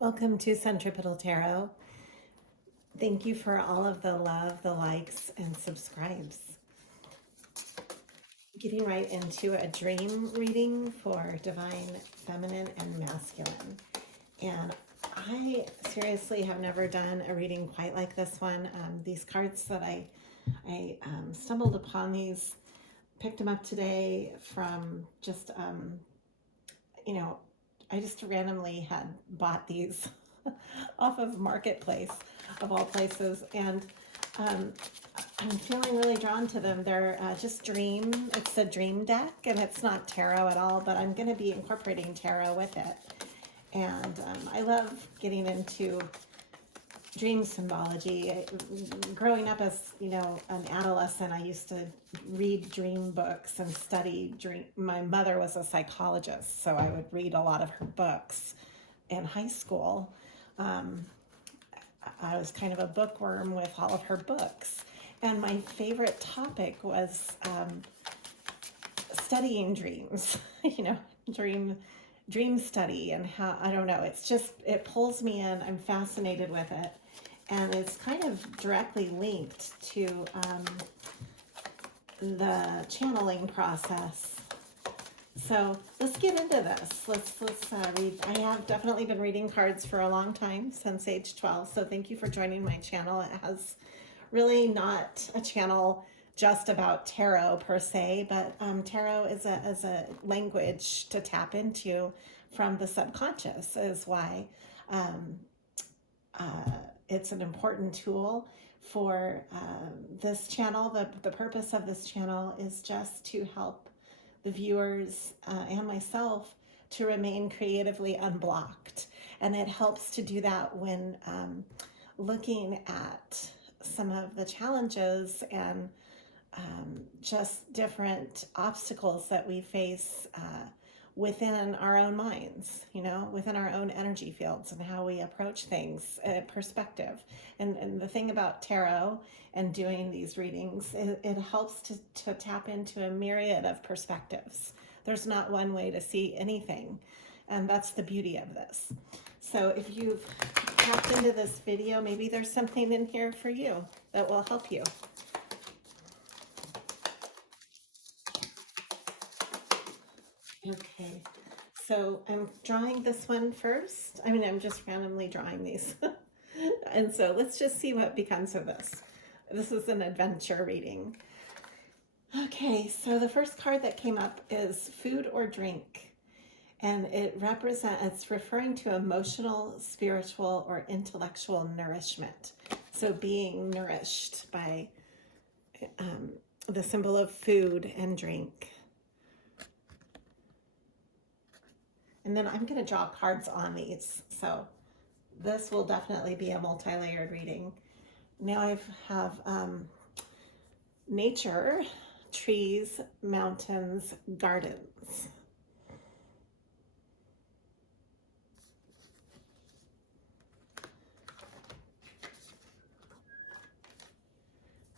Welcome to Centripetal Tarot. Thank you for all of the love, the likes, and subscribes. Getting right into a dream reading for divine, feminine, and masculine. And I seriously have never done a reading quite like this one. These cards that I stumbled upon these, picked them up today from just, I just randomly had bought these off of Marketplace, of all places, and um, I'm feeling really drawn to them. They're just dream. It's a dream deck, and it's not tarot at all, but I'm going to be incorporating tarot with it. And I love getting into dream symbology. Growing up as an adolescent, I used to read dream books and study dream. My mother was a psychologist, so I would read a lot of her books. In high school, I was kind of a bookworm with all of her books, and my favorite topic was studying dreams. Dream study, and how, I don't know, it pulls me in. I'm fascinated with it, and it's kind of directly linked to the channeling process. So let's get into this. Let's read. I have definitely been reading cards for a long time, since age 12. So thank you for joining my channel. It has really not a channel just about tarot per se, but tarot is a language to tap into from the subconscious, is why it's an important tool for this channel. The purpose of this channel is just to help the viewers and myself to remain creatively unblocked. And it helps to do that when looking at some of the challenges and just different obstacles that we face within our own minds, within our own energy fields, and how we approach things, perspective. And the thing about tarot and doing these readings, it helps to tap into a myriad of perspectives. There's not one way to see anything, and that's the beauty of this. So if you've tapped into this video, maybe there's something in here for you that will help you. Okay, so I'm drawing this one first. I'm just randomly drawing these. And so let's just see what becomes of this. This is an adventure reading. Okay, so the first card that came up is food or drink. And it's referring to emotional, spiritual, or intellectual nourishment. So being nourished by the symbol of food and drink. And then I'm going to draw cards on these. So this will definitely be a multi-layered reading. Now I have nature, trees, mountains, gardens.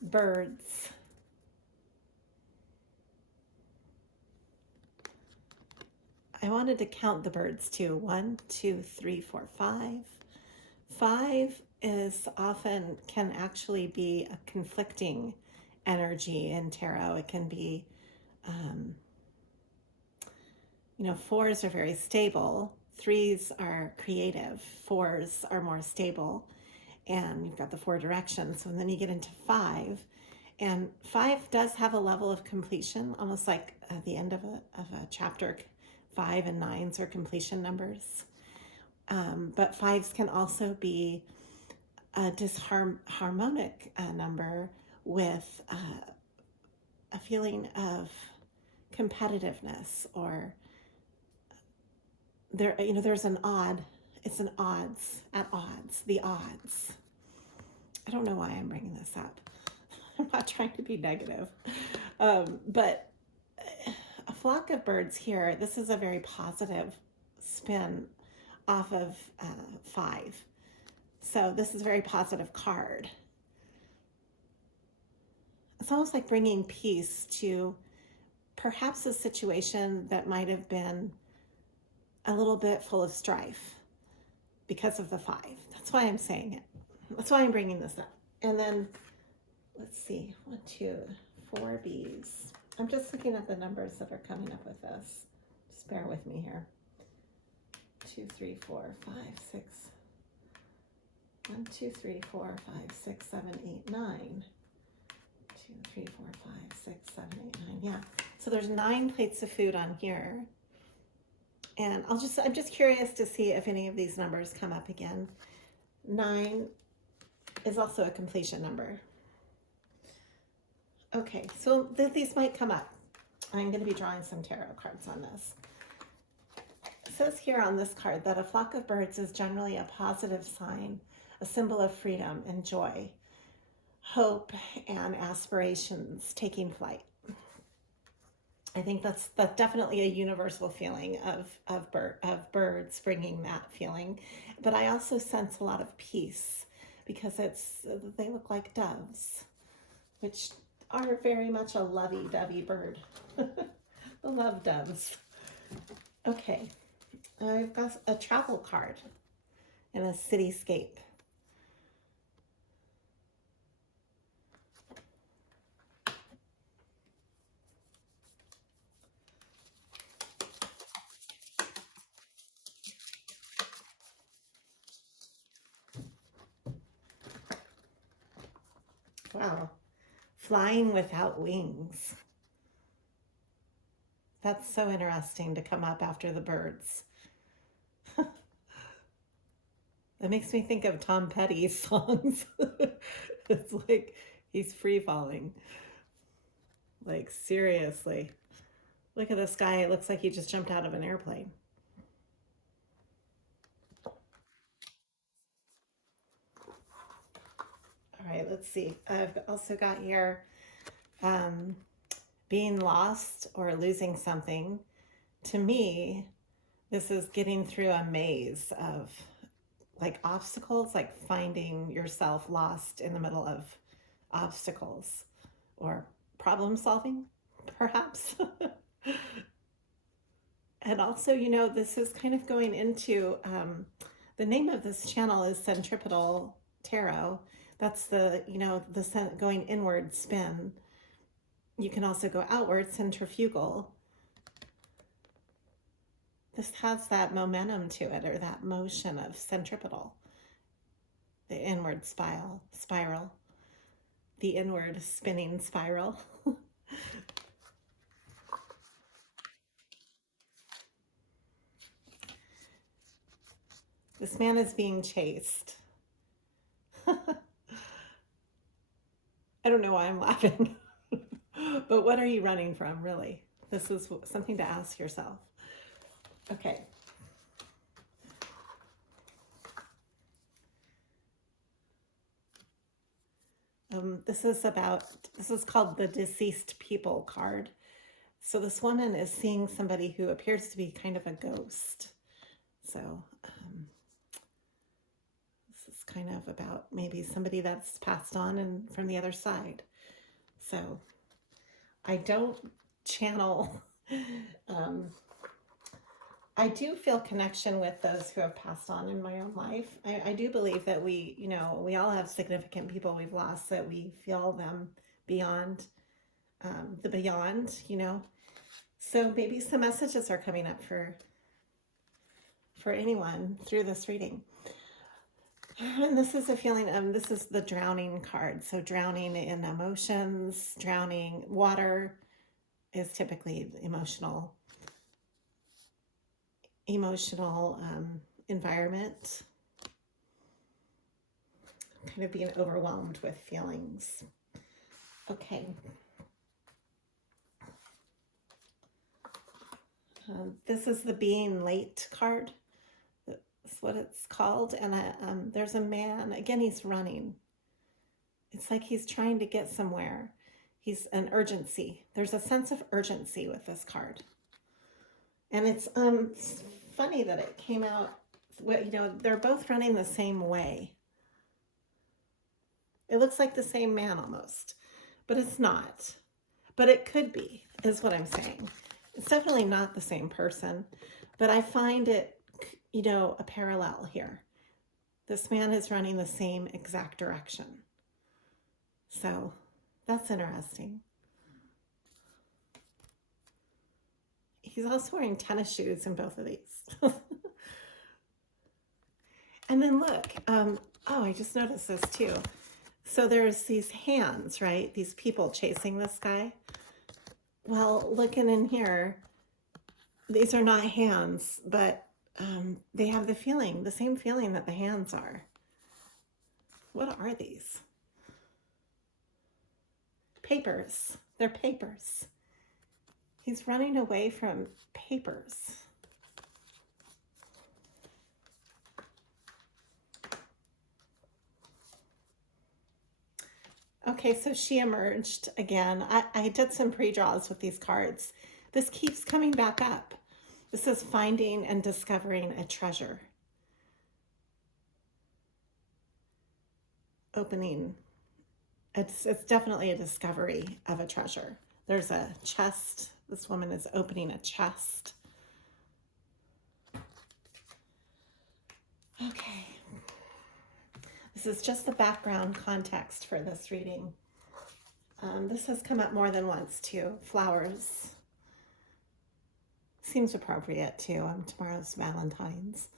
Birds. I wanted to count the birds too. 1, 2, 3, 4, 5. 5 can actually be a conflicting energy in tarot. It can be, 4s are very stable. 3s are creative. 4s are more stable. And you've got the 4 directions. And then you get into 5. And 5 does have a level of completion, almost like at the end of a chapter. 5 and 9s are completion numbers. But 5s can also be a disharmonic number with a feeling of competitiveness, or there's an odd, it's an odds, at odds, the odds. I don't know why I'm bringing this up. I'm not trying to be negative. But a flock of birds here, this is a very positive spin off of 5. So this is a very positive card. It's almost like bringing peace to perhaps a situation that might have been a little bit full of strife, because of the 5. That's why I'm saying it. That's why I'm bringing this up. And then, let's see, 1, 2, 4 Bs. I'm just looking at the numbers that are coming up with this. Just bear with me here. 2, 3, 4, 5, 6. 1, 2, 3, 4, 5, 6, 7, 8, 9. 2, 3, 4, 5, 6, 7, 8, 9. Yeah. So there's 9 plates of food on here. And I'm just curious to see if any of these numbers come up again. 9 is also a completion number. Okay, so these might come up. I'm going to be drawing some tarot cards on this. It says here on this card that a flock of birds is generally a positive sign, a symbol of freedom and joy, hope and aspirations taking flight. I think that's definitely a universal feeling of birds bringing that feeling. But I also sense a lot of peace because they look like doves, which are very much a lovey-dovey bird. I love doves. Okay, I've got a travel card and a cityscape. Wow, flying without wings. That's so interesting to come up after the birds. That makes me think of Tom Petty's songs. It's like he's free falling. Like, seriously. Look at this guy. It looks like he just jumped out of an airplane. All right, let's see. I've also got here being lost or losing something. To me, this is getting through a maze of like obstacles, like finding yourself lost in the middle of obstacles or problem solving, perhaps. And also, this is kind of going into the name of this channel is Centripetal Tarot. That's the going inward spin. You can also go outward, centrifugal. This has that momentum to it, or that motion of centripetal, the inward spiral, the inward spinning spiral. This man is being chased. I don't know why I'm laughing, but what are you running from, really? This is something to ask yourself. Okay. This is called the Deceased People card. So this woman is seeing somebody who appears to be kind of a ghost. So this is kind of about maybe somebody that's passed on and from the other side. So I don't channel, I do feel connection with those who have passed on in my own life. I do believe that we all have significant people we've lost, that we feel them beyond the beyond, So maybe some messages are coming up for anyone through this reading. And this is a feeling of, this is the drowning card. So drowning in emotions, drowning. Water is typically emotional environment. Kind of being overwhelmed with feelings. Okay. This is the being late card. That's what it's called. And there's a man, again, he's running. It's like he's trying to get somewhere. He's an urgency. There's a sense of urgency with this card. And it's funny that it came out, they're both running the same way. It looks like the same man almost, but it's not. But it could be, is what I'm saying. It's definitely not the same person, but I find it, a parallel here. This man is running the same exact direction. So that's interesting. He's also wearing tennis shoes in both of these. And then look, oh, I just noticed this too. So there's these hands, right? These people chasing this guy. Well, looking in here, these are not hands, but they have the feeling, the same feeling that the hands are. What are these? Papers. They're papers. He's running away from papers. Okay, so she emerged again. I did some pre-draws with these cards. This keeps coming back up. This is finding and discovering a treasure. Opening. It's definitely a discovery of a treasure. There's a chest. This woman is opening a chest. Okay. This is just the background context for this reading. This has come up more than once too. Flowers. Seems appropriate too. Tomorrow's Valentine's.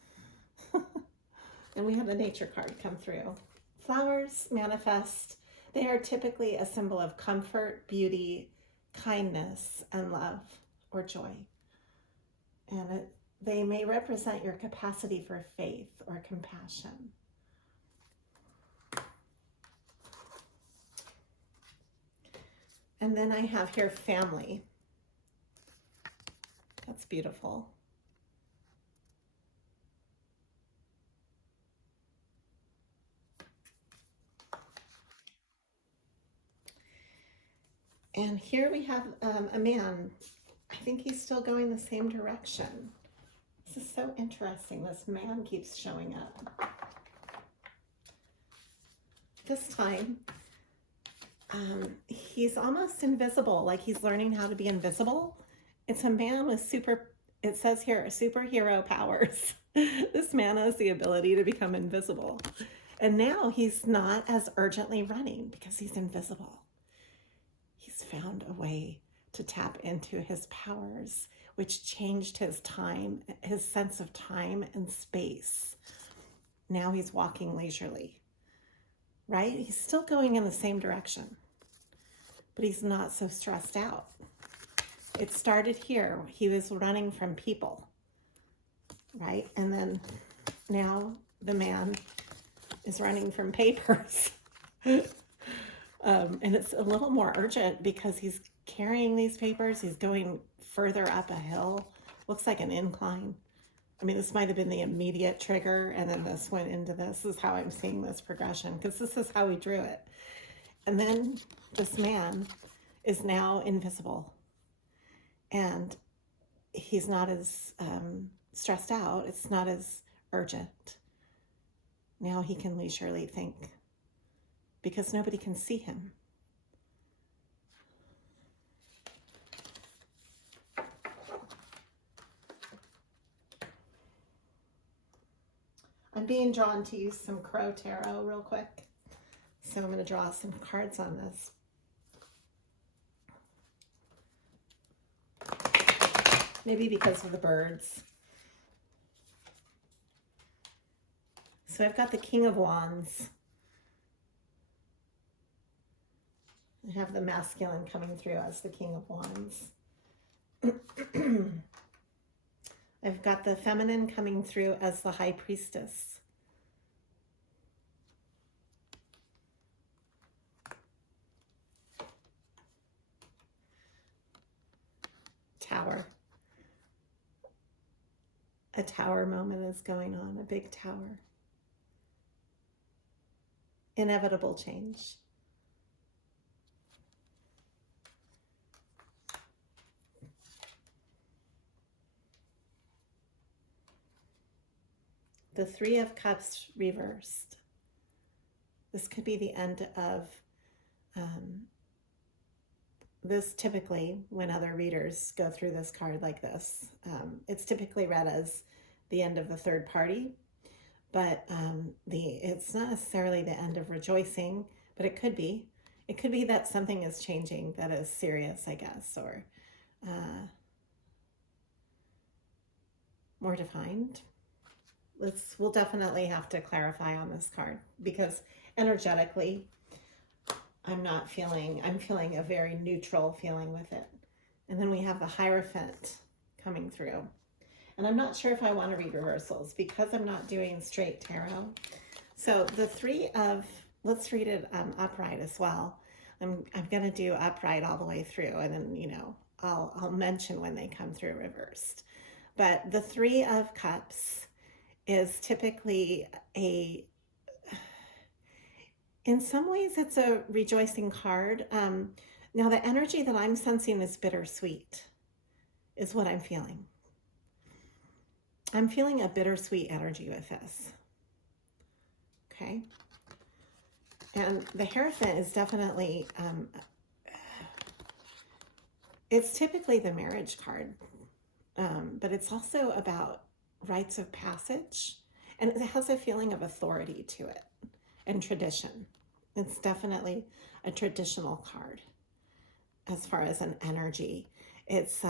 And we have the nature card come through. Flowers manifest. They are typically a symbol of comfort, beauty, kindness, and love or joy. And they may represent your capacity for faith or compassion. And then I have here family. That's beautiful. And here we have a man. I think he's still going the same direction. This is so interesting. This man keeps showing up. This time, he's almost invisible, like he's learning how to be invisible. It's a man with it says here, superhero powers. This man has the ability to become invisible. And now he's not as urgently running because he's invisible. He's found a way to tap into his powers, which changed his time, his sense of time and space. Now he's walking leisurely, right? He's still going in the same direction, but he's not so stressed out. It started here. He was running from people, right? And then now the man is running from papers. And it's a little more urgent because he's carrying these papers. He's going further up a hill. Looks like an incline. I mean, this might have been the immediate trigger, and then this went into this. This is how I'm seeing this progression, because this is how we drew it. And then this man is now invisible. And he's not as stressed out. It's not as urgent. Now he can leisurely think, because nobody can see him. I'm being drawn to use some Crow Tarot real quick. So I'm going to draw some cards on this. Maybe because of the birds. So I've got the King of Wands. I have the masculine coming through as the King of Wands. I've got the feminine coming through as the High Priestess. Tower. A tower moment is going on, a big tower. Inevitable change. The Three of Cups reversed. This could be the end of this. Typically, when other readers go through this card like this, it's typically read as the end of the third party. but it's not necessarily the end of rejoicing, but it could be. It could be that something is changing that is serious, I guess, or more defined. We'll definitely have to clarify on this card, because energetically, I'm feeling a very neutral feeling with it. And then we have the Hierophant coming through. And I'm not sure if I want to read reversals because I'm not doing straight tarot. So the let's read it upright as well. I'm going to do upright all the way through, and then, I'll mention when they come through reversed. But the Three of Cups is typically in some ways it's a rejoicing card. Now the energy that I'm sensing is bittersweet, is what I'm feeling. I'm feeling a bittersweet energy with this. Okay. And the Hierophant is definitely, it's typically the marriage card, but it's also about rites of passage, and it has a feeling of authority to it and tradition. It's definitely a traditional card as far as an energy. It's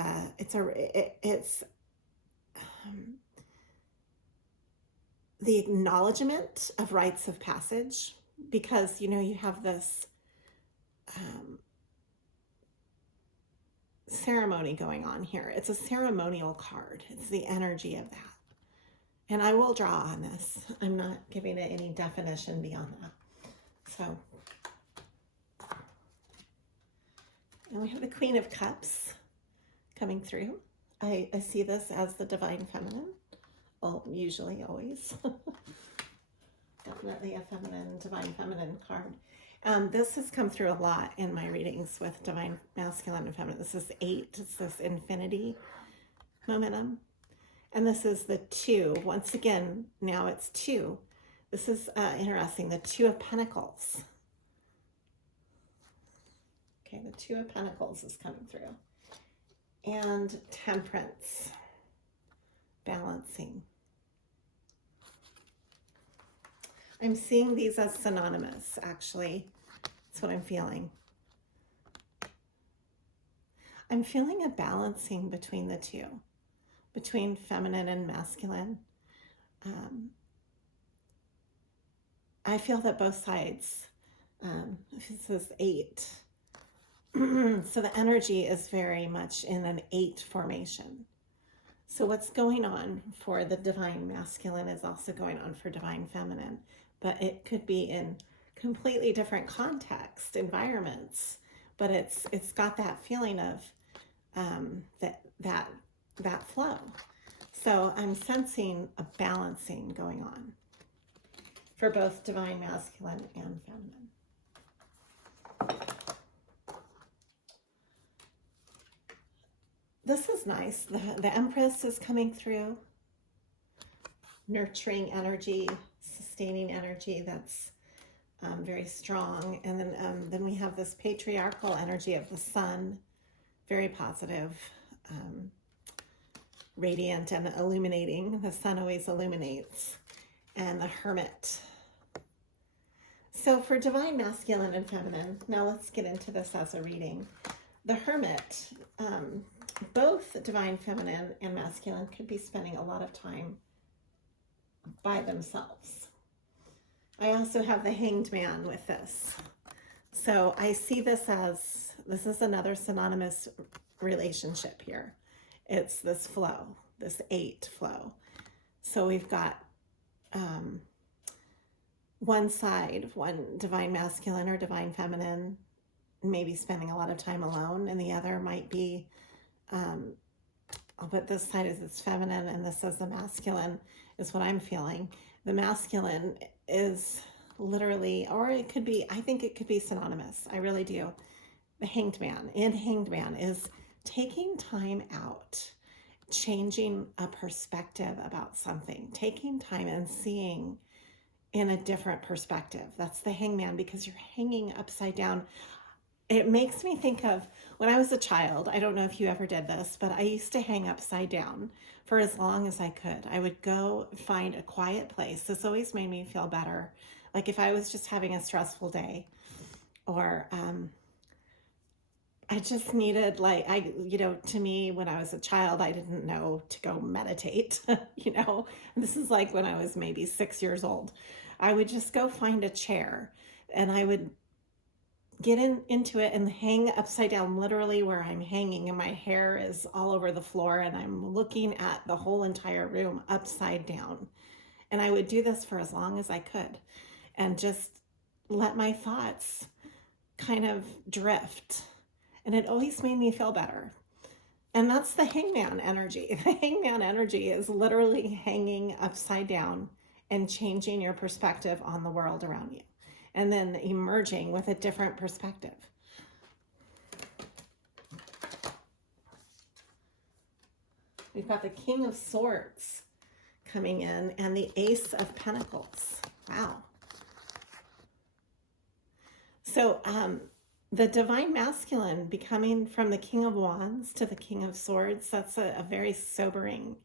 the acknowledgement of rites of passage, because you have this ceremony going on here. It's a ceremonial card. It's the energy of that. And I will draw on this. I'm not giving it any definition beyond that. So, and we have the Queen of Cups coming through. I see this as the Divine Feminine. Well, usually, always. Definitely a feminine, Divine Feminine card. This has come through a lot in my readings with Divine Masculine and Feminine. This is 8. It's this infinity momentum. And this is the 2. Once again, now it's 2. This is interesting. The 2 of Pentacles. Okay, the 2 of Pentacles is coming through. And Temperance. Balancing. I'm seeing these as synonymous, actually. That's what I'm feeling. I'm feeling a balancing between the two, between feminine and masculine. I feel that both sides, this is 8. So the energy is very much in an 8 formation. So what's going on for the Divine Masculine is also going on for Divine Feminine, but it could be in completely different context, environments, but it's got that feeling of that flow. So I'm sensing a balancing going on for both Divine Masculine and Feminine. This is nice. The Empress is coming through. Nurturing energy, sustaining energy that's very strong. And then we have this patriarchal energy of the Sun, very positive, radiant and illuminating. The Sun always illuminates. And the Hermit. So for Divine Masculine and Feminine, now let's get into this as a reading. The Hermit, both Divine Feminine and Masculine could be spending a lot of time by themselves. I also have the Hanged Man with this. So I see this is another synonymous relationship here. It's this flow, this 8 flow. So we've got one side, one Divine Masculine or Divine Feminine, maybe spending a lot of time alone, and the other might be, but this side is its feminine and this is the masculine, is what I'm feeling. The masculine is literally, or it could be, I think it could be synonymous. I really do. The Hanged Man. Hanged Man is taking time out, changing a perspective about something, taking time and seeing in a different perspective. That's the Hangman, because you're hanging upside down. it makes me think of when I was a child. I don't know if you ever did this, but I used to hang upside down for as long as I could. I would go find a quiet place. This always made me feel better. Like if I was just having a stressful day, or I just needed, like, to me, when I was a child, I didn't know to go meditate, you know. This is like when I was maybe 6 years old. I would just go find a chair and I would get into it and hang upside down, literally where I'm hanging, and my hair is all over the floor and I'm looking at the whole entire room upside down. And I would do this for as long as I could and just let my thoughts kind of drift. And it always made me feel better. And that's the hangman energy. The hangman energy is literally hanging upside down and changing your perspective on the world around you, and then emerging with a different perspective. We've got the King of Swords coming in and the Ace of Pentacles. Wow. So the Divine Masculine becoming from the King of Wands to the King of Swords, that's a very sobering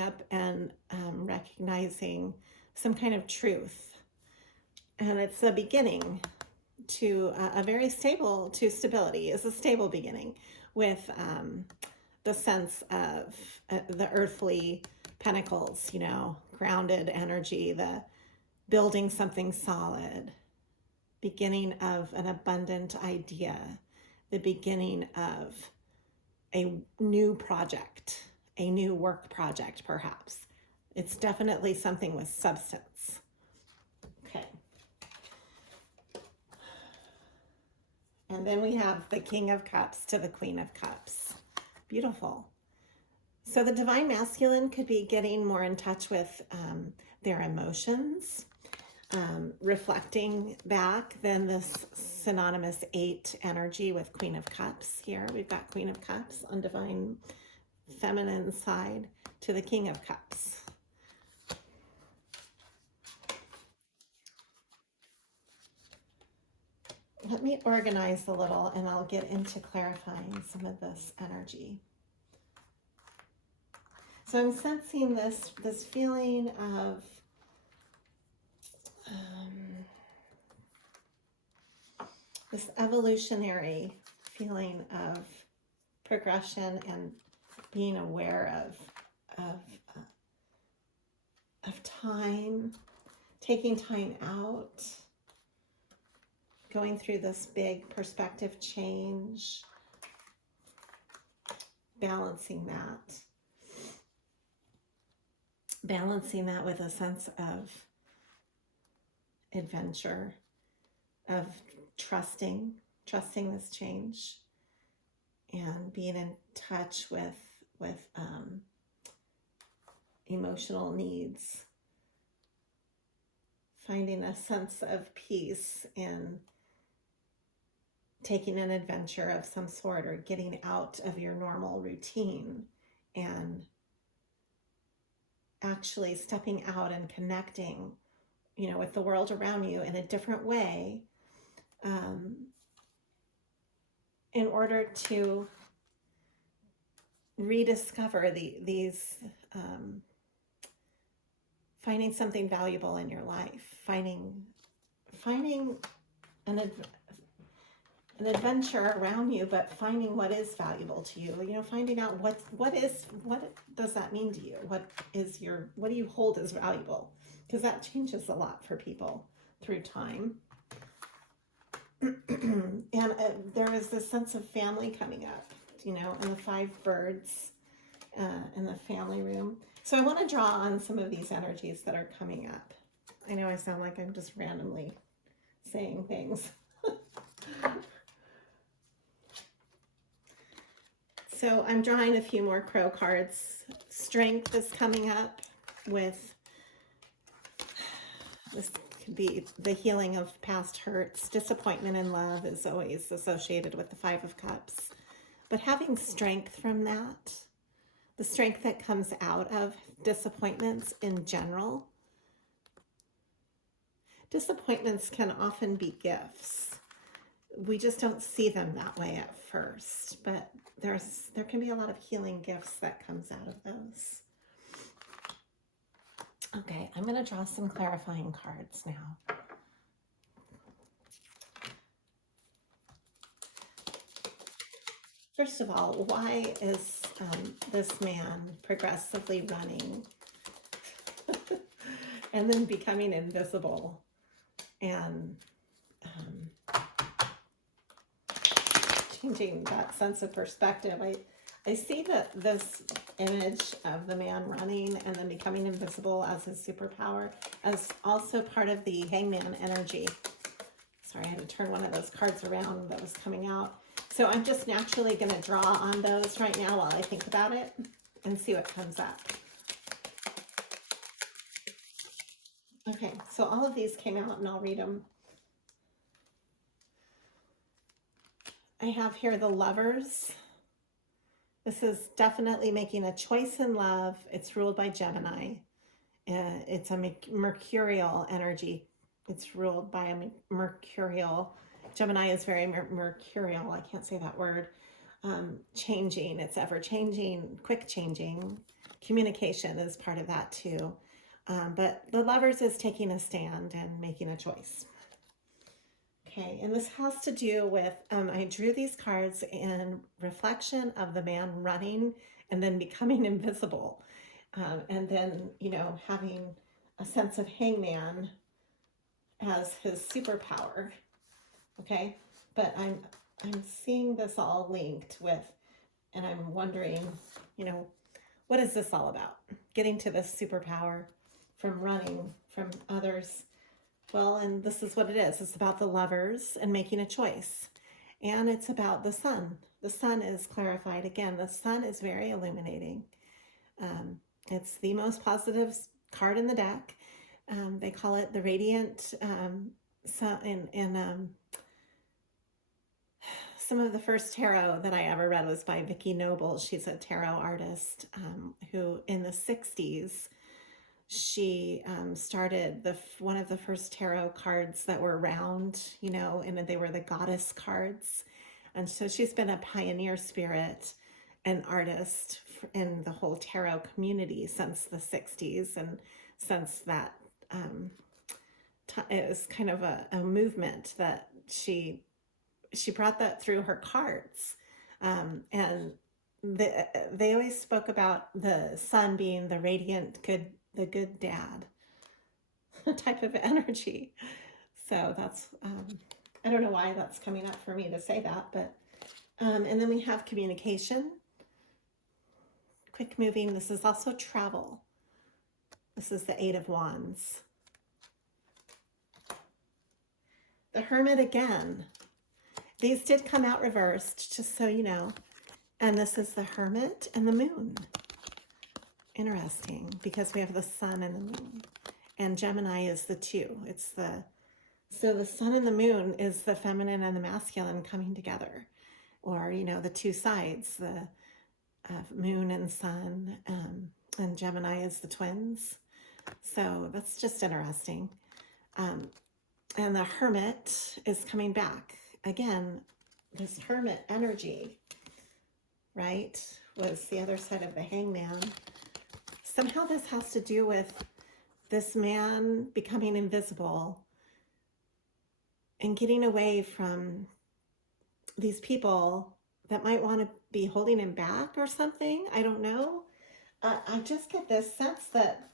up, and recognizing some kind of truth. And it's a beginning to a very stable, to stability is a stable beginning, with the sense of the earthly pentacles, grounded energy, the building something solid, beginning of an abundant idea, the beginning of a new project, a new work project, perhaps. It's definitely something with substance. Okay. And then we have the King of Cups to the Queen of Cups. Beautiful. So the Divine Masculine could be getting more in touch with their emotions, reflecting back. Then this synonymous 8 energy with Queen of Cups here. We've got Queen of Cups on Divine Feminine side to the King of Cups. Let me organize a little and I'll get into clarifying some of this energy. So I'm sensing this feeling of this evolutionary feeling of progression and being aware of time, taking time out, going through this big perspective change, balancing that with a sense of adventure, of trusting this change, and being in touch with emotional needs, finding a sense of peace in taking an adventure of some sort, or getting out of your normal routine and actually stepping out and connecting, with the world around you in a different way, in order to rediscover these finding something valuable in your life, finding an adventure around you, but finding what is valuable to you. Finding out what does that mean to you? What do you hold as valuable? Because that changes a lot for people through time. And there is this sense of family coming up, and the 5 birds in the family room. So I want to draw on some of these energies that are coming up. I know I sound like I'm just randomly saying things. So I'm drawing a few more crow cards. Strength is coming up with, this could be the healing of past hurts. Disappointment in love is always associated with the 5 of Cups. But having strength from that, the strength that comes out of disappointments in general. Disappointments can often be gifts. we just don't see them that way at first, but there can be a lot of healing gifts that comes out of those. Okay, I'm going to draw some clarifying cards now. First of all, why is this man progressively running and then becoming invisible and changing that sense of perspective? I see that this image of the man running and then becoming invisible as his superpower as also part of the hangman energy. Sorry, I had to turn one of those cards around that was coming out. So I'm just naturally going to draw on those right now while I think about it and see what comes up. Okay, so all of these came out and I'll read them. I have here the Lovers. This is definitely making a choice in love. It's ruled by Gemini. It's a mercurial energy. It's ruled by a mercurial. Gemini is very mercurial. I can't say that word. Changing. It's ever changing, quick changing. Communication is part of that too. But the Lovers is taking a stand and making a choice. Okay, and this has to do with, I drew these cards in reflection of the man running and then becoming invisible. And then, you know, having a sense of hangman as his superpower. Okay, but I'm seeing this all linked with, and I'm wondering, you know, what is this all about? Getting to this superpower from running from others. Well, and this is what it is. It's about the Lovers and making a choice. And it's about the Sun. The Sun is clarified. Again, the Sun is very illuminating. It's the most positive card in the deck. They call it the radiant sun. In some of the first tarot that I ever read was by Vicki Noble. She's a tarot artist who in the 60s, she started one of the first tarot cards that were round, you know, and they were the goddess cards. And so she's been a pioneer spirit and artist in the whole tarot community since the 60s. And since that, it was kind of a movement that she brought that through her cards. And they always spoke about the Sun being the radiant, the good dad type of energy. So that's, I don't know why that's coming up for me to say that, but, and then we have communication, quick moving. This is also travel. This is the 8 of Wands. The Hermit again. These did come out reversed, just so you know. And this is the Hermit and the Moon. Interesting, because we have the Sun and the Moon, and Gemini is the 2. So the Sun and the Moon is the feminine and the masculine coming together, or, you know, the two sides, the Moon and Sun, and Gemini is the twins. So that's just interesting. And the Hermit is coming back again. This Hermit energy, right, was the other side of the Hangman. Somehow this has to do with this man becoming invisible and getting away from these people that might want to be holding him back or something. I don't know. I just get this sense that,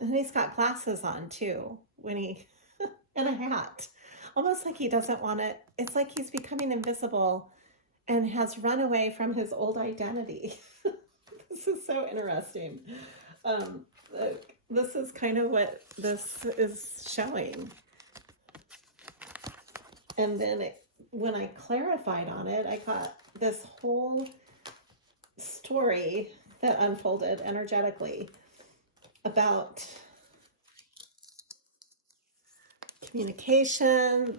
and he's got glasses on too, when he, and a hat, almost like he doesn't want to, it's like he's becoming invisible and has run away from his old identity. This is so interesting. This is kind of what this is showing. And then when I clarified on it, I got this whole story that unfolded energetically about communication,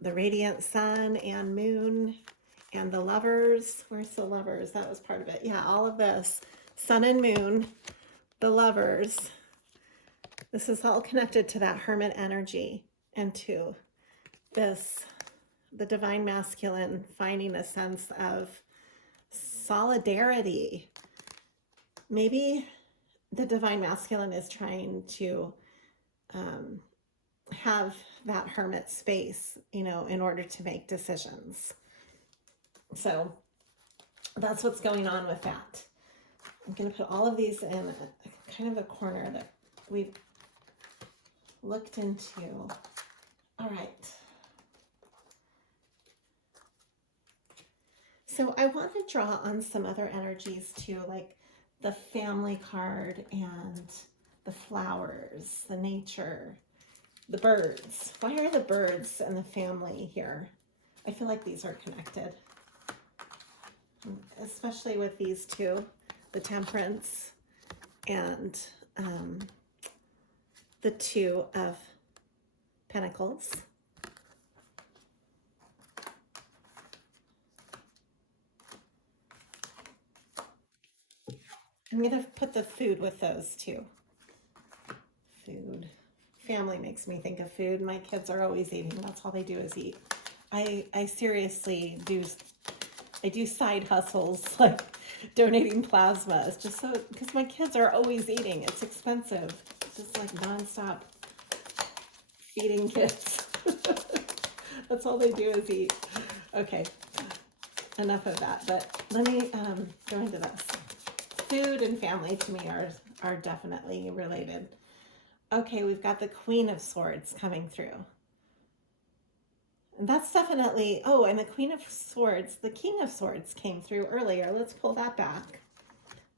the radiant Sun and Moon, and the Lovers. Where's the Lovers? That was part of it. Yeah, all of this. Sun and Moon, the Lovers. This is all connected to that Hermit energy and to the divine masculine finding a sense of solidarity. Maybe the divine masculine is trying to have that hermit space, in order to make decisions. So that's what's going on with that. I'm going to put all of these in kind of a corner that we've looked into. All right. So I want to draw on some other energies too, like the family card and the flowers, the nature, the birds. Why are the birds and the family here? I feel like these are connected, especially with these two, the Temperance and the Two of Pentacles. I'm going to put the food with those two. Food. Family makes me think of food. My kids are always eating. That's all they do is eat. I seriously do. I do side hustles like donating plasma. It's just so, because my kids are always eating. It's expensive. It's just like nonstop feeding kids. That's all they do is eat. Okay, enough of that. But let me go into this. Food and family to me are definitely related. Okay, we've got the Queen of Swords coming through. And that's definitely, oh, and the Queen of Swords, the King of Swords came through earlier. Let's pull that back.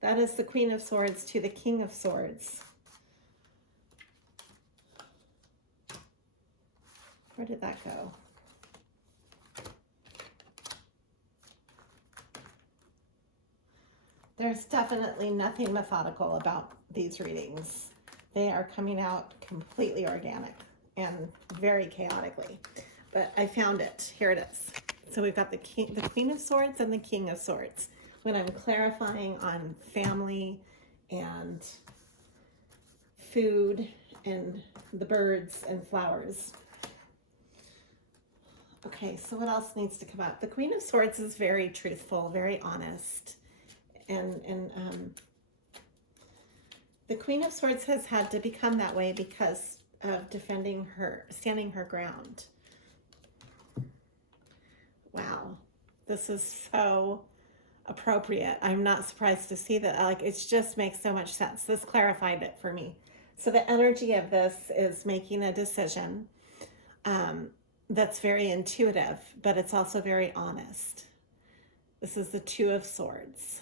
That is the Queen of Swords to the King of Swords. Where did that go? There's definitely nothing methodical about these readings. They are coming out completely organic and very chaotically. But I found it. Here it is. So we've got the Queen of Swords and the King of Swords. When I'm clarifying on family and food and the birds and flowers. Okay, so what else needs to come up? The Queen of Swords is very truthful, very honest. And the Queen of Swords has had to become that way because of defending her, standing her ground. Wow, this is so appropriate. I'm not surprised to see that. Like, it just makes so much sense. This clarified it for me. So the energy of this is making a decision that's very intuitive, but it's also very honest. This is the Two of Swords.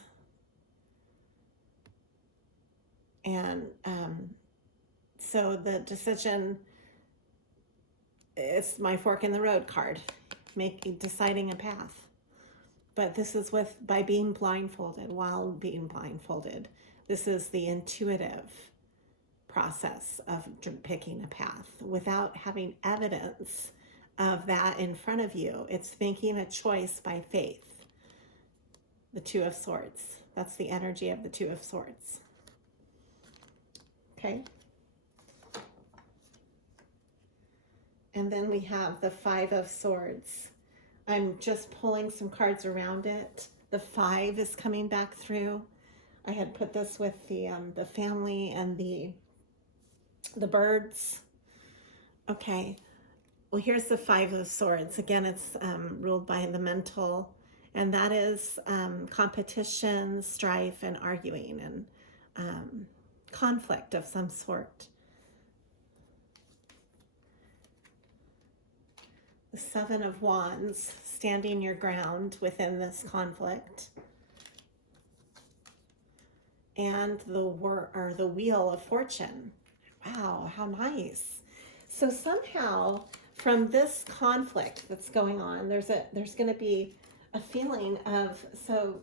And so the decision is my fork in the road card, deciding a path. But this is by being blindfolded, while being blindfolded. This is the intuitive process of picking a path without having evidence of that in front of you. It's making a choice by faith. The Two of Swords. That's the energy of the Two of Swords. Okay. And then we have the Five of Swords. I'm just pulling some cards around it. The Five is coming back through. I had put this with the family and the birds. Okay. Well, here's the Five of Swords. Again, it's ruled by the mental, and that is competition, strife, and arguing, and conflict of some sort. The Seven of Wands, standing your ground within this conflict. And the Wheel of Fortune. Wow, how nice. So somehow from this conflict that's going on, there's going to be a feeling of, so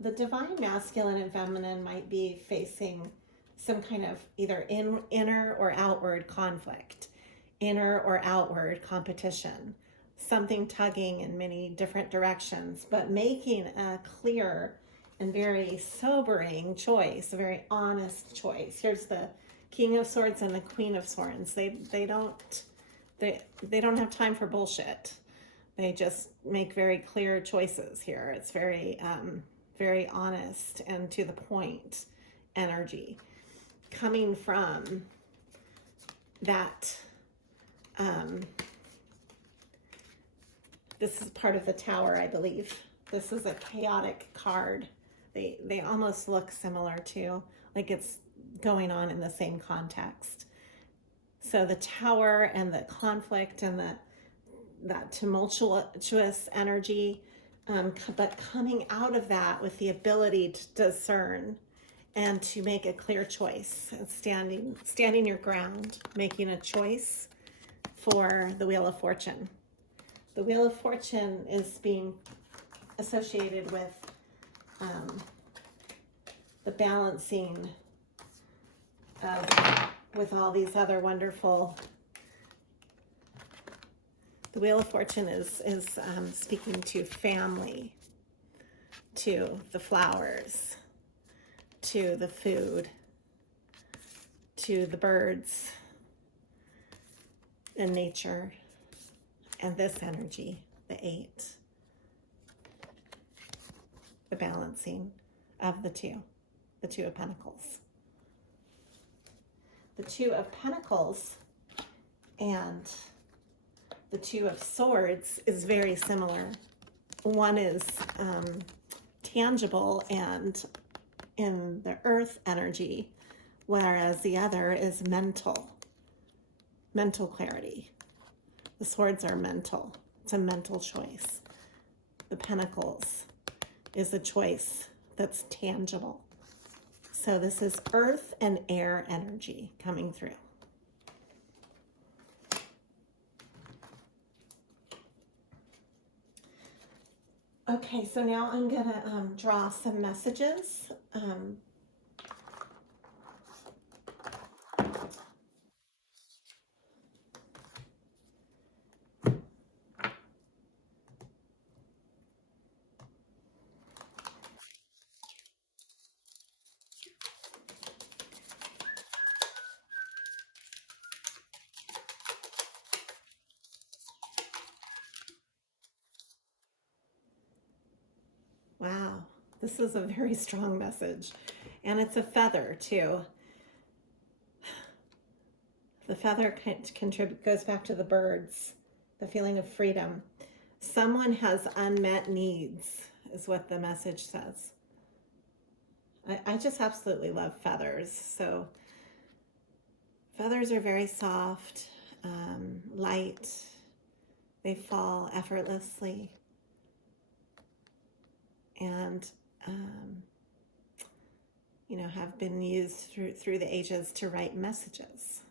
the divine masculine and feminine might be facing some kind of either inner or outward conflict, inner or outward competition, something tugging in many different directions, but making a clear and very sobering choice, a very honest choice. Here's the King of Swords and the Queen of Swords. They they don't have time for bullshit. They just make very clear choices here. It's very very honest and to the point energy coming from that. This is part of the Tower, I believe. This is a chaotic card. They almost look similar too, like it's going on in the same context. So the Tower and the conflict and that tumultuous energy, but coming out of that with the ability to discern and to make a clear choice, and standing your ground, making a choice for the Wheel of Fortune. The Wheel of Fortune is being associated with the balancing with all these other wonderful. The Wheel of Fortune is speaking to family, to the flowers, to the food, to the birds and nature, and this energy, the 8, the balancing of the 2 of Pentacles. The 2 of Pentacles and the 2 of Swords is very similar. One is tangible and in the earth energy, whereas the other is mental clarity. The Swords are mental. It's a mental choice. The Pentacles is a choice that's tangible. So this is earth and air energy coming through. Okay, so now I'm gonna draw some messages. Wow, this is a very strong message. And it's a feather too. The feather goes back to the birds, the feeling of freedom. Someone has unmet needs, is what the message says. I just absolutely love feathers. So feathers are very soft, light. They fall effortlessly. And you know, have been used through the ages to write messages.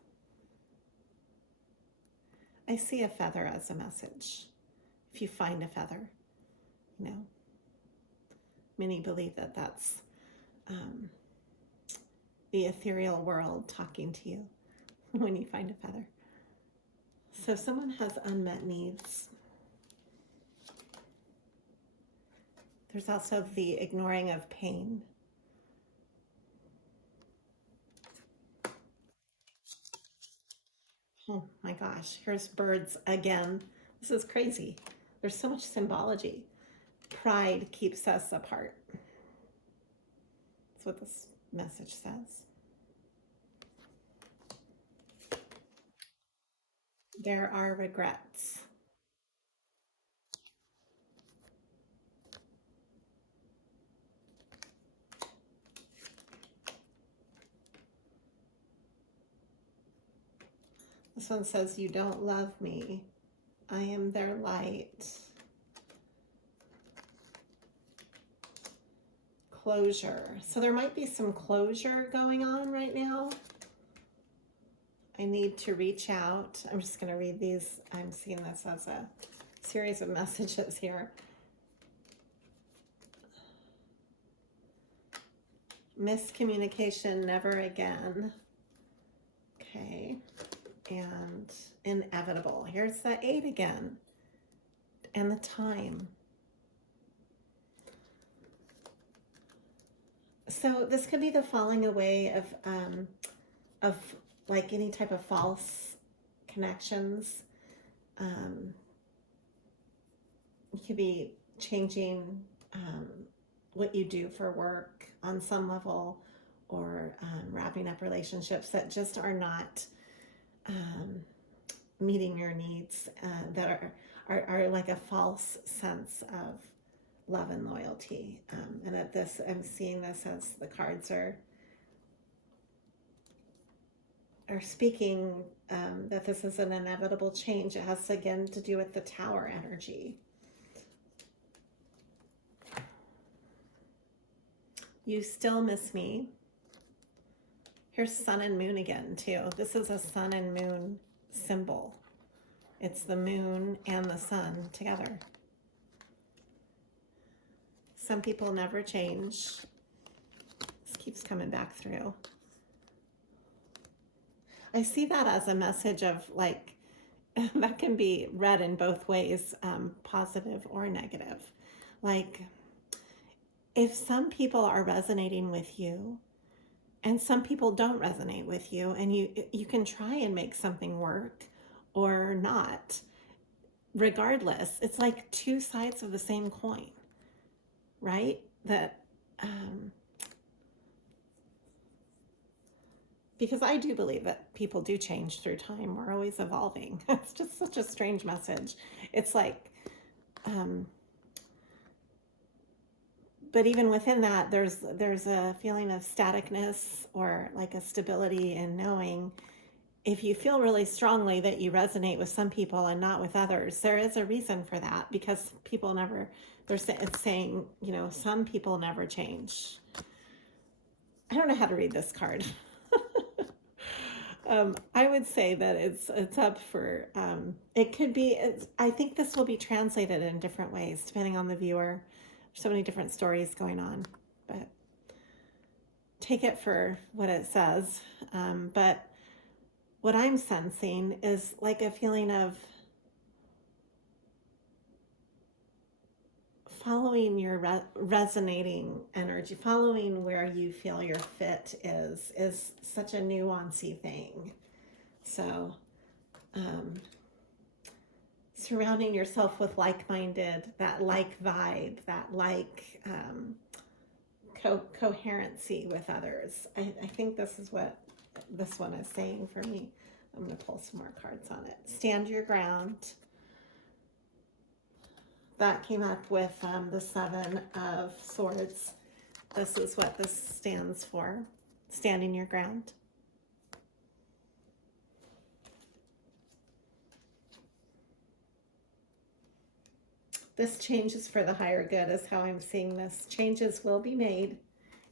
I see a feather as a message. If you find a feather, you know, many believe that that's the ethereal world talking to you when you find a feather. So if someone has unmet needs, there's also the ignoring of pain. Oh my gosh, here's birds again. This is crazy. There's so much symbology. Pride keeps us apart. That's what this message says. There are regrets. This one says, you don't love me. I am their light. Closure. So there might be some closure going on right now. I need to reach out. I'm just going to read these. I'm seeing this as a series of messages here. Miscommunication, never again. Okay. And inevitable. Here's the 8 again. And the time. So this could be the falling away of like any type of false connections. You could be changing what you do for work on some level, or wrapping up relationships that just are not meeting your needs, that are like a false sense of love and loyalty. And at this, I'm seeing this as the cards are speaking, that this is an inevitable change. It has again to do with the Tower energy. You still miss me. Here's sun and moon again too. This is a sun and moon symbol. It's the moon and the sun together. Some people never change. This keeps coming back through. I see that as a message of like, that can be read in both ways, positive or negative. Like, if some people are resonating with you and some people don't resonate with you, and you can try and make something work or not, regardless, it's like two sides of the same coin, right? That, because I do believe that people do change through time. We're always evolving. It's just such a strange message. It's like, but even within that, there's a feeling of staticness, or like a stability in knowing, if you feel really strongly that you resonate with some people and not with others, there is a reason for that, because people never, it's saying, you know, some people never change. I don't know how to read this card. I would say that it's up for, it could be, I think this will be translated in different ways depending on the viewer. So many different stories going on, but take it for what it says. But what I'm sensing is like a feeling of following your resonating energy, following where you feel your fit is such a nuancy thing. So, surrounding yourself with like-minded, that like vibe, that like coherency with others. I think this is what this one is saying for me. I'm going to pull some more cards on it. Stand your ground. That came up with the Seven of Swords. This is what this stands for. Standing your ground. This change is for the higher good, is how I'm seeing this. Changes will be made,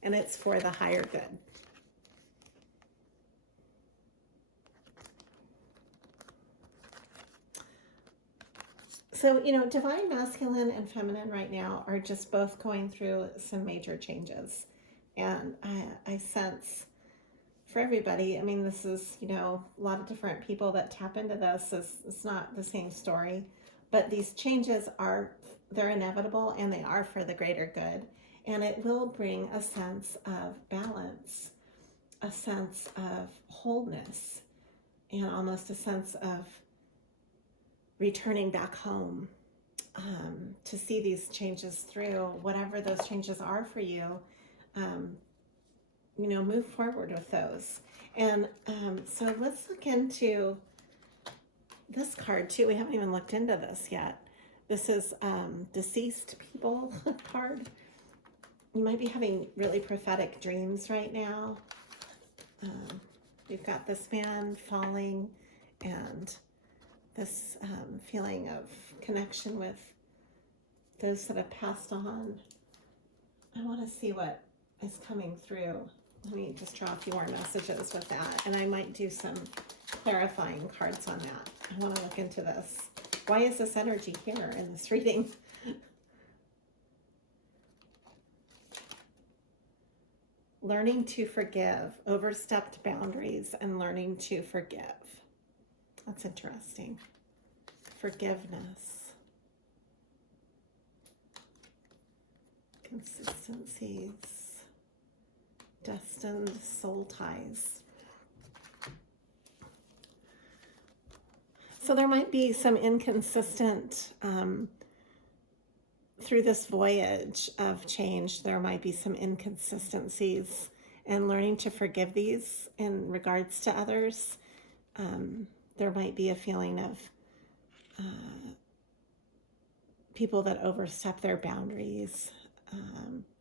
and it's for the higher good. So, you know, divine masculine and feminine right now are just both going through some major changes. And I sense for everybody, I mean, this is, you know, a lot of different people that tap into this. It's not the same story. But these changes they're inevitable, and they are for the greater good. And it will bring a sense of balance, a sense of wholeness, and almost a sense of returning back home, to see these changes through, whatever those changes are for you. You know, move forward with those. And so let's look into this card too. We haven't even looked into this yet. This is deceased people card. You might be having really prophetic dreams right now. You've got this man falling, and this feeling of connection with those that have passed on. I want to see what is coming through. Let me just draw a few more messages with that, and I might do some clarifying cards on that. I want to look into this. Why is this energy here in this reading? Learning to forgive, overstepped boundaries, and learning to forgive. That's interesting. Forgiveness. Consistencies. Destined soul ties. So there might be some inconsistent, through this voyage of change, there might be some inconsistencies, and learning to forgive these in regards to others. There might be a feeling of people that overstep their boundaries.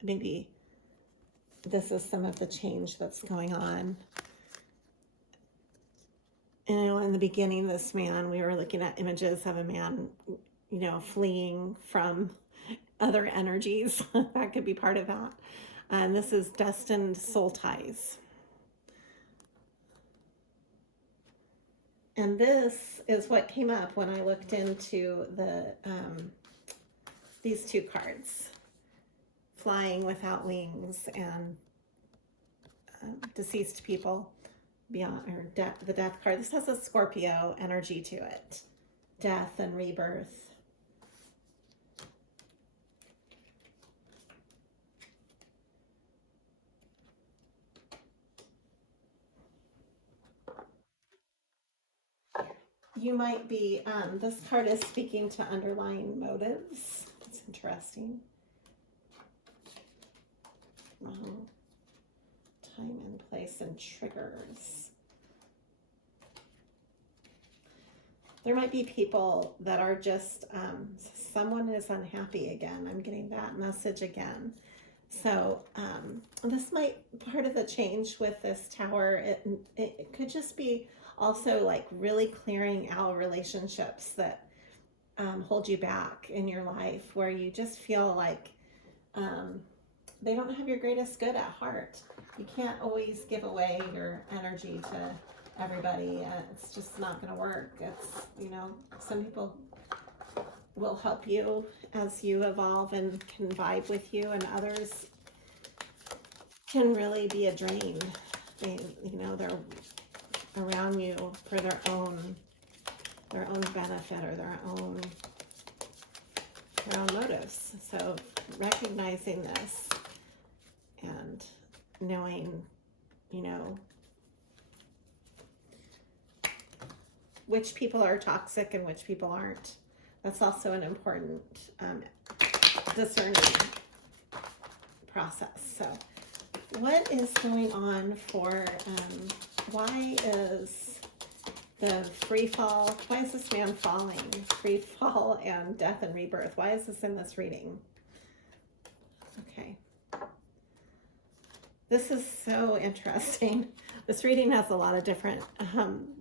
Maybe this is some of the change that's going on. In the beginning, this man, we were looking at images of a man, fleeing from other energies. That could be part of that. And this is destined soul ties. And this is what came up when I looked into these two cards, flying without wings and deceased people beyond, or the death card. This has a Scorpio energy to it, death and rebirth. You might be, this card is speaking to underlying motives. It's interesting. Time and place and triggers. There might be people that are just, someone is unhappy again. I'm getting that message again. So this might, part of the change with this tower, it could just be also like really clearing out relationships that hold you back in your life, where you just feel like they don't have your greatest good at heart. You can't always give away your energy to everybody. It's just not going to work. It's, some people will help you as you evolve and can vibe with you, and others can really be a drain. They're around you for their own benefit or their own motives. So recognizing this and knowing, which people are toxic and which people aren't. That's also an important discerning process. So what is going on for, why is the free fall, why is this man falling? Free fall and death and rebirth. Why is this in this reading? Okay. This is so interesting. This reading has a lot of different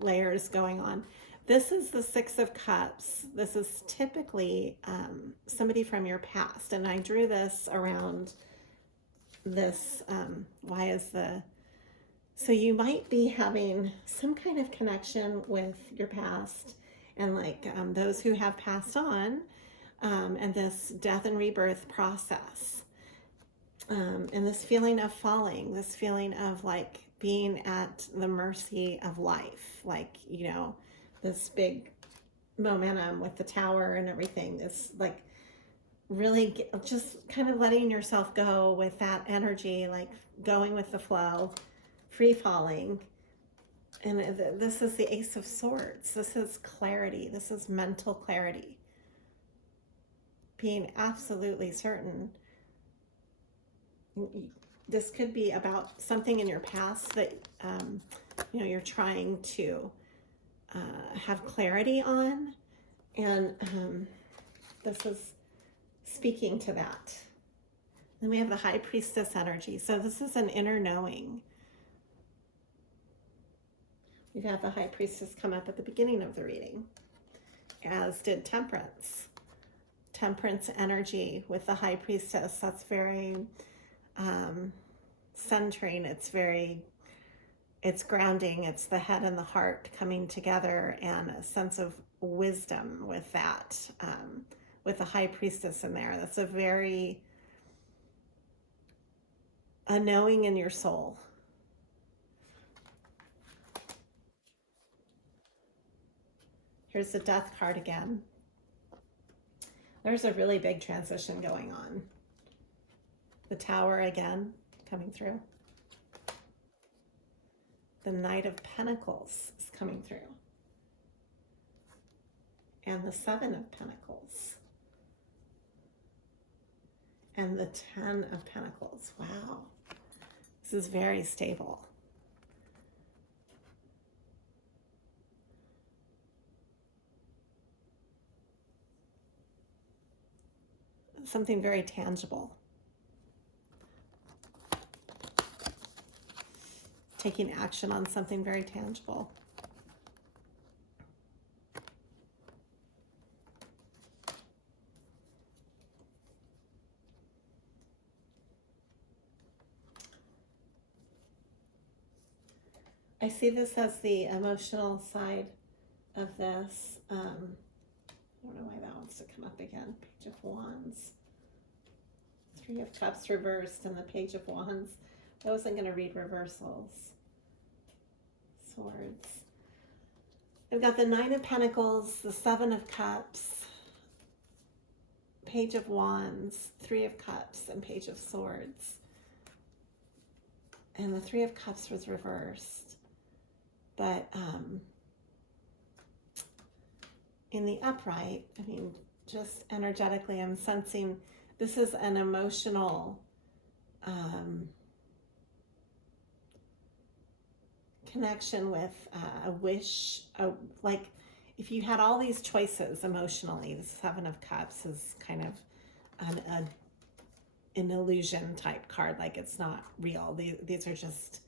layers going on. This is the Six of Cups. This is typically somebody from your past. And I drew this around this, so you might be having some kind of connection with your past, and like those who have passed on, and this death and rebirth process. And this feeling of falling, this feeling of like being at the mercy of life, like, this big momentum with the tower and everything. It's like really just kind of letting yourself go with that energy, like going with the flow, free falling. And this is the Ace of Swords. This is clarity. This is mental clarity. Being absolutely certain. This could be about something in your past that you're trying to have clarity on, and this is speaking to that. Then we have the High Priestess energy. So this is an inner knowing. We've had the High Priestess come up at the beginning of the reading, as did Temperance. Temperance energy with the High Priestess. That's very centering. It's grounding. It's the head and the heart coming together, and a sense of wisdom with that, with the High Priestess in there. That's a knowing in your soul. Here's the Death card again. There's a really big transition going on. The Tower again coming through. The Knight of Pentacles is coming through. and the Seven of Pentacles, and the Ten of Pentacles. Wow, this is very stable. Something very tangible. Taking action on something very tangible. I see this as the emotional side of this. I don't know why that wants to come up again. Page of Wands. Three of Cups reversed and the Page of Wands. I wasn't going to read reversals. Swords. I've got the Nine of Pentacles, the Seven of Cups, Page of Wands, Three of Cups, and Page of Swords. And the Three of Cups was reversed. But in the upright, I mean, just energetically, I'm sensing this is an emotional connection with a wish, like if you had all these choices emotionally, the Seven of Cups is kind of an illusion type card, like it's not real. These are just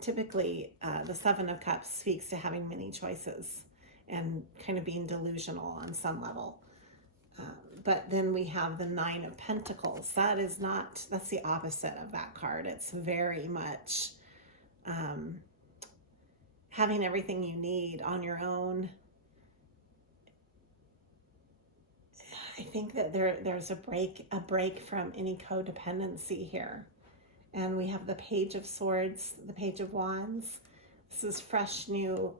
typically the Seven of Cups speaks to having many choices and kind of being delusional on some level. But then we have the Nine of Pentacles. That's the opposite of that card. It's very much having everything you need on your own. I think that there's a break from any codependency here. And we have the Page of Swords, the Page of Wands. This is fresh, new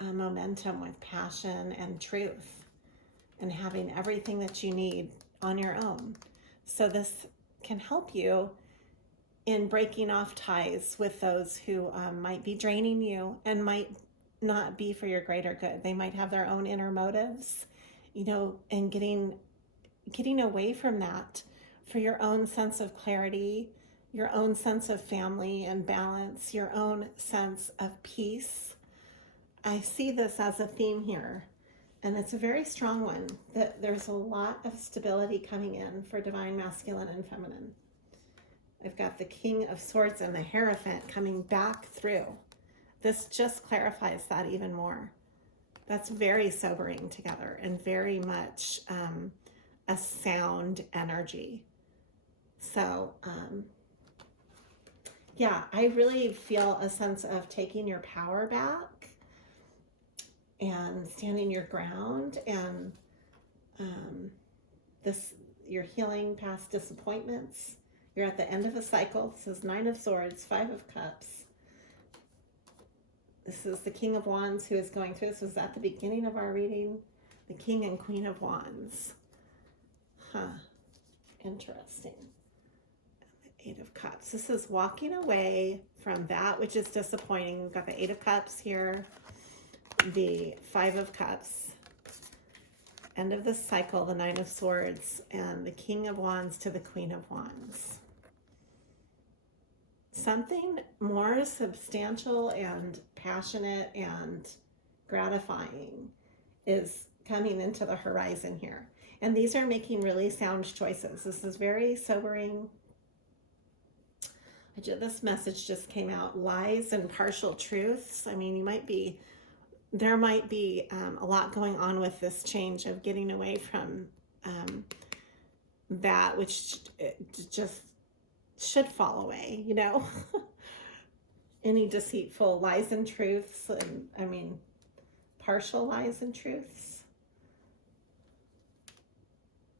momentum with passion and truth and having everything that you need on your own. So this can help you in breaking off ties with those who might be draining you and might not be for your greater good. They might have their own inner motives, and getting away from that for your own sense of clarity, your own sense of family and balance, your own sense of peace. I see this as a theme here, and it's a very strong one, that there's a lot of stability coming in for divine masculine and feminine. I've got the King of Swords and the Hierophant coming back through. This just clarifies that even more. That's very sobering together and very much a sound energy. So, yeah, I really feel a sense of taking your power back and standing your ground, and you're healing past disappointments. You're at the end of a cycle. This is Nine of Swords, Five of Cups. This is the King of Wands who is going through. This was at the beginning of our reading. The King and Queen of Wands. Interesting. Eight of Cups. This is walking away from that which is disappointing. We've got the Eight of Cups here, the Five of Cups, end of the cycle, the Nine of Swords, and the King of Wands to the Queen of Wands. Something more substantial and passionate and gratifying is coming into the horizon here. And these are making really sound choices. This is very sobering. This message just came out, lies and partial truths. I mean, there might be a lot going on with this change of getting away from that which just should fall away, Any deceitful lies and truths, and partial lies and truths.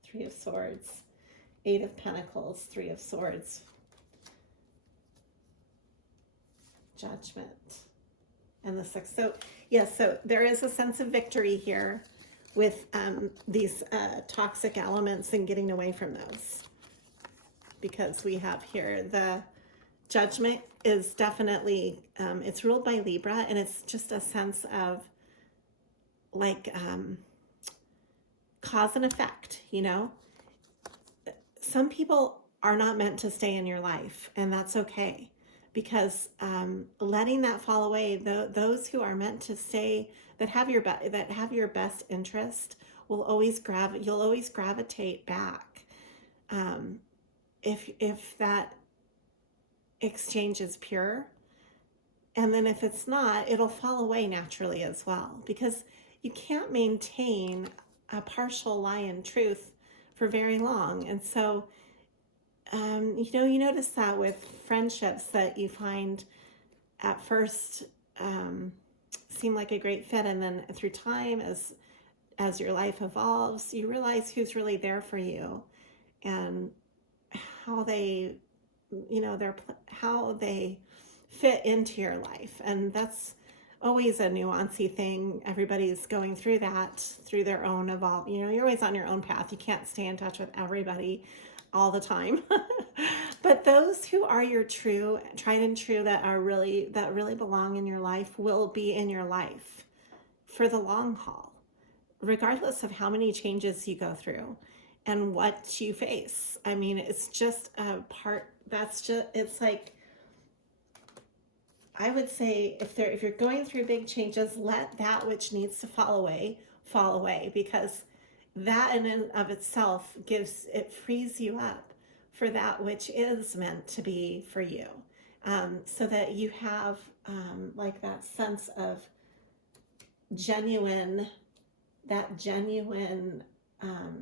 Three of Swords, Eight of Pentacles, Three of Swords. Judgment and the Six. So yes, so there is a sense of victory here with these toxic elements and getting away from those, because we have here the Judgment is definitely it's ruled by Libra, and it's just a sense of like cause and effect, you know? Some people are not meant to stay in your life, and that's okay, because letting that fall away, those who are meant to stay, that have your best interest, will always you'll always gravitate back, if that exchange is pure. And then if it's not, it'll fall away naturally as well, because you can't maintain a partial lie and truth for very long. And so, you notice that with friendships that you find at first seem like a great fit, and then through time, as your life evolves, you realize who's really there for you, and how they, how they fit into your life. And that's always a nuancy thing. Everybody's going through that through their own evolve. You're always on your own path. You can't stay in touch with everybody all the time. But those who are your tried and true, that really belong in your life, will be in your life for the long haul, regardless of how many changes you go through and what you face. I mean, it's just a part. It's like, I would say, if you're going through big changes, let that which needs to fall away, because that in and of itself frees you up for that which is meant to be for you, so that you have like that sense of genuine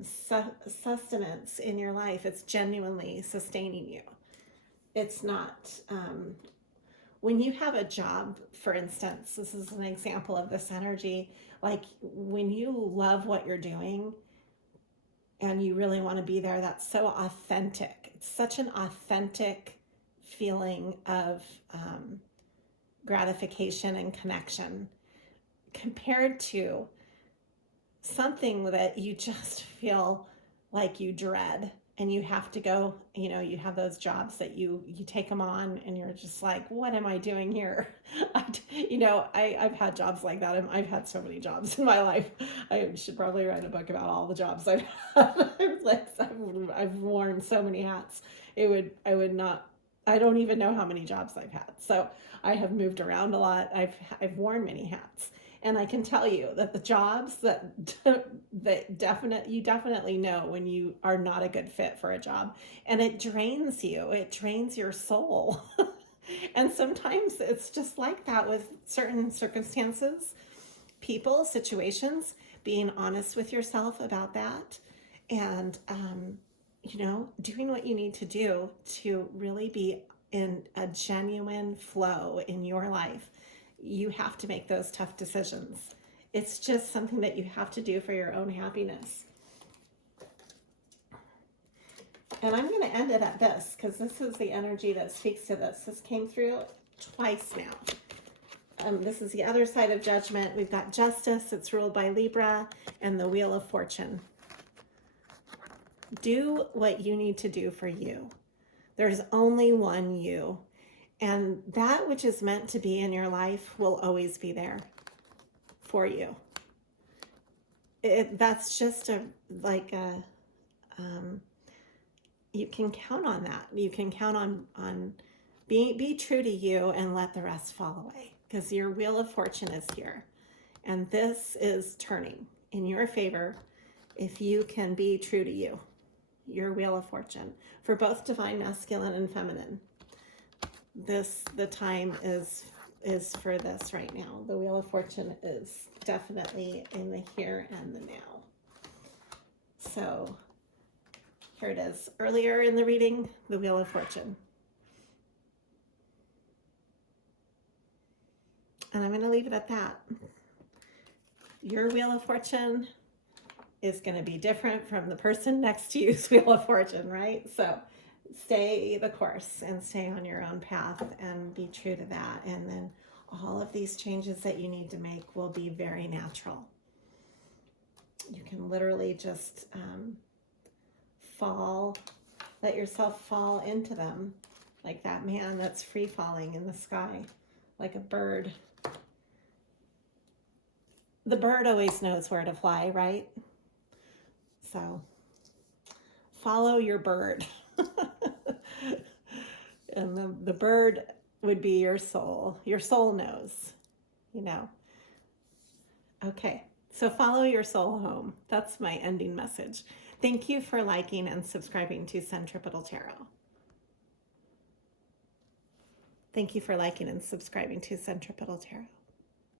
sustenance in your life. It's genuinely sustaining you. It's not when you have a job, for instance. This is an example of this energy. Like, when you love what you're doing and you really want to be there, that's so authentic. It's such an authentic feeling of gratification and connection, compared to something that you just feel like you dread, and you have to go. You have those jobs that you take them on, and you're just like, what am I doing here? I've had jobs like that. I've had so many jobs in my life. I should probably write a book about all the jobs I've had. I've worn so many hats. I don't even know how many jobs I've had. So I have moved around a lot. I've worn many hats. And I can tell you that the jobs that you definitely know when you are not a good fit for a job, and it drains you. It drains your soul. And sometimes it's just like that with certain circumstances, people, situations. Being honest with yourself about that, and doing what you need to do to really be in a genuine flow in your life. You have to make those tough decisions. It's just something that you have to do for your own happiness. And I'm going to end it at this, because this is the energy that speaks to this. This came through twice now. This is the other side of Judgment. We've got Justice. It's ruled by Libra, and the Wheel of Fortune. Do what you need to do for you. There's only one you. And that which is meant to be in your life will always be there for you. That's just you can count on that. You can count on be true to you, and let the rest fall away, because your Wheel of Fortune is here. And this is turning in your favor if you can be true to you. Your Wheel of Fortune, for both divine masculine and feminine. The time is for this right now. The Wheel of Fortune is definitely in the here and the now. So here it is. Earlier in the reading, the Wheel of Fortune. And I'm going to leave it at that. Your Wheel of Fortune is going to be different from the person next to you's Wheel of Fortune, right? So stay the course and stay on your own path and be true to that. And then all of these changes that you need to make will be very natural. You can literally just let yourself fall into them, like that man that's free falling in the sky, like a bird. the bird always knows where to fly, right? So follow your bird. And the bird would be your soul. Your soul knows, you know. Okay, so follow your soul home. That's my ending message. Thank you for liking and subscribing to Centripetal Tarot. Thank you for liking and subscribing to Centripetal Tarot.